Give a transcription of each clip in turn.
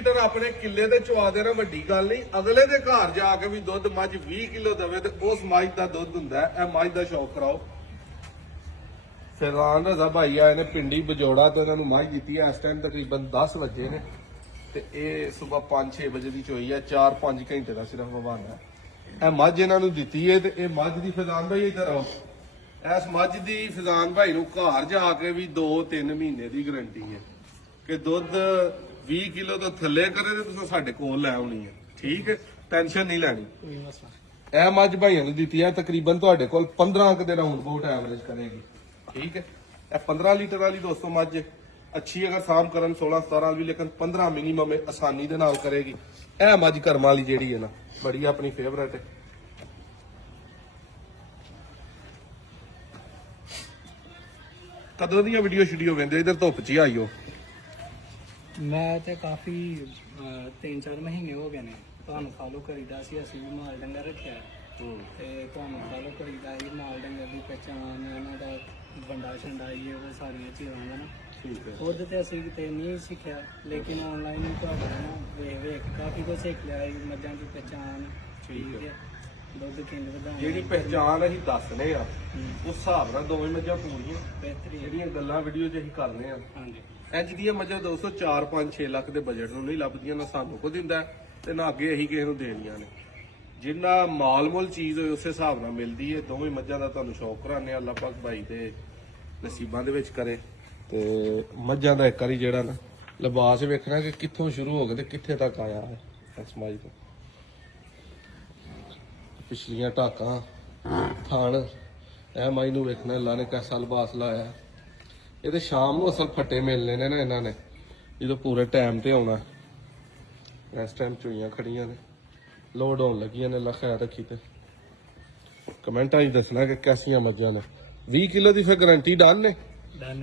Litre ਆਪਣੇ ਕਿੱਲੇ ਦੇ ਚਵਾ ਦੇਣਾ ਵੱਡੀ ਗੱਲ ਨਹੀਂ। ਅਗਲੇ ਦੇ ਘਰ ਜਾ ਕੇ ਵੀ ਦੁੱਧ ਮੱਝ 20 ਕਿਲੋ ਦੇਵੇ ਤੇ ਉਸ ਮੱਝ ਦਾ ਦੁੱਧ ਹੁੰਦਾ ਹੈ। ਇਹ ਮੱਝ ਦਾ ਸ਼ੌਕ ਕਰਾਓ। ਫਿਰਵਾਨ ਰਜ਼ਾ ਭਾਈ ਆਏ ਨੇ ਪਿੰਡੀ ਬਜੋੜਾ ਤੇ ਉਹਨਾਂ ਨੂੰ ਮੱਝ ਦਿੱਤੀ ਹੈ। ਇਸ ਟਾਈਮ ਤਕਰੀਬਨ 10 ਵਜੇ ਨੇ ਤੇ ਇਹ ਸਵੇਰ 5-6 ਵਜੇ ਦੀ ਚੋਈ ਹੈ। 4-5 ਘੰਟੇ ਦਾ ਸਿਰਫ ਬਹਾਨਾ ਹੈ। ਇਹ ਮੱਝ ਇਹਨਾਂ ਨੂੰ ਦਿੱਤੀ ਹੈ ਤੇ ਇਹ ਮੱਝ ਦੀ ਫਿਜ਼ਾਨ ਭਾਈ ਇੱਧਰ ਆਓ। ਇਸ ਮੱਝ ਦੀ ਫਿਜ਼ਾਨ ਭਾਈ ਨੂੰ ਘਰ ਜਾ ਕੇ ਵੀ 2-3 ਮਹੀਨੇ ਦੀ ਗਰੰਟੀ ਹੈ ਕਿ ਦੁੱਧ 20 ਕਿਲੋ ਤੋਂ ਥੱਲੇ ਕਰੇ ਤੇ ਤੁਸੀਂ ਸਾਡੇ ਕੋਲ ਲੈ ਆਉਣੀ ਹੈ। ਠੀਕ ਹੈ, ਟੈਨਸ਼ਨ ਨਹੀਂ ਲੈਣੀ। ਇਹ ਮੱਝ ਭਾਈਆਂ ਨੂੰ ਦਿੱਤੀ ਹੈ ਤਕਰੀਬਨ ਤੁਹਾਡੇ ਕੋਲ 15 ਕੁ ਦਿਨ ਹੁਣ ਬਹੁਤ ਐਵਰੇਜ ਕਰੇਗੀ। ਠੀਕ ਹੈ, ਇਹ 15 ਲੀਟਰ ਵਾਲੀ ਦੋਸਤੋ ਮੱਝ ਅੱਛੀ ਅਗਰ ਸਾਮ ਕਰਨ 16-17 ਵੀ ਲੇਕਿਨ 15 ਮਿਨੀਮਮ ਆਸਾਨੀ ਦੇ ਨਾਲ ਕਰੇਗੀ। ਇਹ ਮੱਝ ਕਰਮਾਂ ਵਾਲੀ ਜਿਹੜੀ ਹੈ ਨਾ ਬੜੀ ਆਪਣੀ ਫੇਵਰੇਟ ਹੈ। ਕਦੋਂ ਦੀਆਂ ਵੀਡੀਓ ਸ਼ੂਡੀਓ ਵੇਂਦੇ ਇਧਰ ਧੁੱਪ 'ਚ ਹੀ ਆਈਓ। ਮੈਂ ਤੇ ਕਾਫੀ 3-4 ਮਹੀਨੇ ਹੋ ਗਏ ਨੇ ਤੁਹਾਨੂੰ ਫਾਲੋ ਕਰੀਦਾ ਸੀ। ਅਸੀਂ ਵੀ ਮਾਲ ਡੰਗਰ ਰੱਖਿਆ ਤੇ ਤੁਹਾਨੂੰ ਫਾਲੋ ਕਰੀਦਾ ਸੀ। ਮਾਲ ਡੰਗਰ ਦੀ ਪਹਿਚਾਣ, ਉਹਨਾਂ ਦਾ ਵੰਡਾ ਛੰਡਾਈ, ਉਹ ਸਾਰੀਆਂ ਚੀਜ਼ਾਂ ਦਾ ਨਾ ਠੀਕ ਹੈ। ਉਹਦੇ ਤੇ ਅਸੀਂ ਕਿਤੇ ਨਹੀਂ ਸਿੱਖਿਆ, ਲੇਕਿਨ ਆਨਲਾਈਨ ਹੀ ਤੁਹਾਡੇ ਨਾਲ ਵੇਖ ਕਾਫੀ ਕੁਝ ਸਿੱਖ ਲਿਆ। ਮੱਝਾਂ ਦੀ ਪਹਿਚਾਣ, ਠੀਕ ਹੈ, ਦੁੱਧ ਕਿੰਨੇ ਵਧਾਉਣਾ, ਜਿਹੜੀ ਪਹਿਚਾਣ ਅਸੀਂ ਦੱਸਨੇ ਆ ਉਸ ਹਿਸਾਬ ਨਾਲ ਦੋਵੇਂ ਮੱਝਾਂ ਪੂਰੀਆਂ ਬਿਹਤਰੀਨ। ਜਿਹੜੀਆਂ ਗੱਲਾਂ ਵੀਡੀਓ 'ਚ ਅਸੀਂ ਕਰਨੇ ਆ ਹਾਂਜੀ, ਇੰਜ ਦੀਆਂ ਮੱਝਾਂ ਦੋਸਤੋ 4-5-6 ਲੱਖ ਦੇ ਬਜਟ ਨੂੰ ਨਹੀਂ ਲੱਭਦੀਆਂ, ਨਾ ਸਾਨੂੰ ਕੋ ਦਿੰਦਾ ਤੇ ਨਾ ਅੱਗੇ ਅਸੀਂ ਕਿਸੇ ਨੂੰ ਦੇਣੀਆਂ ਨੇ। ਜਿੰਨਾ ਮਾਲ ਮੁੱਲ ਚੀਜ਼ ਹੋਏ ਉਸੇ ਹਿਸਾਬ ਨਾਲ ਮਿਲਦੀ ਹੈ। ਦੋਵੇਂ ਮੱਝਾਂ ਦਾ ਤੁਹਾਨੂੰ ਸ਼ੌਕ ਕਰਾਣੇ ਆ। ਅੱਲਾਹ ਪਾਕ ਭਾਈ ਦੇ ਨਸੀਬਾਂ ਦੇ ਵਿੱਚ ਕਰੇ ਤੇ ਮੱਝਾਂ ਦਾ ਇੱਕ ਵਾਰੀ ਜਿਹੜਾ ਨਾ ਲਿਬਾਸ ਵੇਖਣਾ ਕਿ ਕਿੱਥੋਂ ਸ਼ੁਰੂ ਹੋ ਕੇ ਤੇ ਕਿੱਥੇ ਤੱਕ ਆਇਆ ਹੈ ਇਸ ਮੱਝ ਤੋਂ। ਪਿਛਲੀਆਂ ਢਾਕਾਂ ਥਣ ਇਹ ਮੱਝ ਨੂੰ ਵੇਖਣਾ ਅੱਲਾ ਨੇ ਕੈਸਾ ਲਿਬਾਸ ਲਾਇਆ। ਇਹ ਤੇ ਸ਼ਾਮ ਨੂੰ ਅਸਲ ਫੱਟੇ ਮਿਲਨੇ ਨੇ ਨਾ ਇਹਨਾਂ ਨੇ ਜਦੋਂ ਪੂਰੇ ਟਾਈਮ ਤੇ ਆਉਣਾ। ਇਸ ਟਾਈਮ ਚੋਈਆਂ ਖੜੀਆਂ ਨੇ, ਲੋਡ ਹੋਣ ਲੱਗੀਆਂ ਨੇ। ਅੱਲਾ ਖੈਰ ਰੱਖੀ ਤੇ ਕਮੈਂਟਾਂ 'ਚ ਦੱਸਣਾ ਕਿ ਕੈਸੀਆਂ ਮੱਝਾਂ ਨੇ। 20 ਕਿਲੋ ਦੀ ਫਿਰ ਗਾਰੰਟੀ ਡਨ ਨੇ।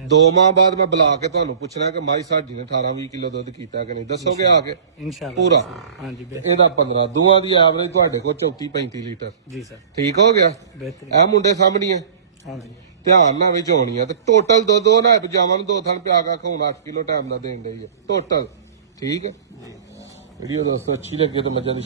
2 ਮਾਹ ਬਾਅਦ ਮੈਂ ਬੁਲਾ ਕੇ ਤੁਹਾਨੂੰ ਪੁੱਛਣਾ ਕਿ ਮਾਈ ਸਾਡੀ ਨੇ 18-20 ਕਿਲੋ ਦੁੱਧ ਕੀਤਾ ਕਿ ਨਹੀਂ, ਦੱਸੋਗੇ ਆ ਕੇ ਇਨਸ਼ਾਅੱਲਾ ਪੂਰਾ। ਹਾਂਜੀ, ਇਹਦਾ 15 ਦੋਵਾਂ ਦੀ ਐਵਰੇਜ ਤੁਹਾਡੇ ਕੋਲ 34-35 ਲੀਟਰ। ਜੀ ਸਰ, ਠੀਕ ਹੋ ਗਿਆ। ਬਿਹਤਰੀਨ। ਇਹ ਮੁੰਡੇ ਸਾਹਮਣੇ ਆ, ਹਾਂਜੀ, ਧਿਆਨ ਨਾਲ ਵਿੱਚ ਹੋਣੀ ਆ ਤੇ ਟੋਟਲ ਦੁੱਧ ਉਹ ਨਾ ਪਜਾਮਾ ਨੂੰ 2 ਥਣ ਪਿਆ ਕੇ ਹੁਣ 8 ਕਿਲੋ ਟਾਈਮ ਦਾ ਦੇਣ ਡਈ ਹੈ ਟੋਟਲ। ਠੀਕ ਹੈ, ਵੀਡੀਓ ਦੋਸਤੋ ਅੱਛੀ ਲੱਗੇ ਤਾਂ ਮੱਝਾਂ ਦੀ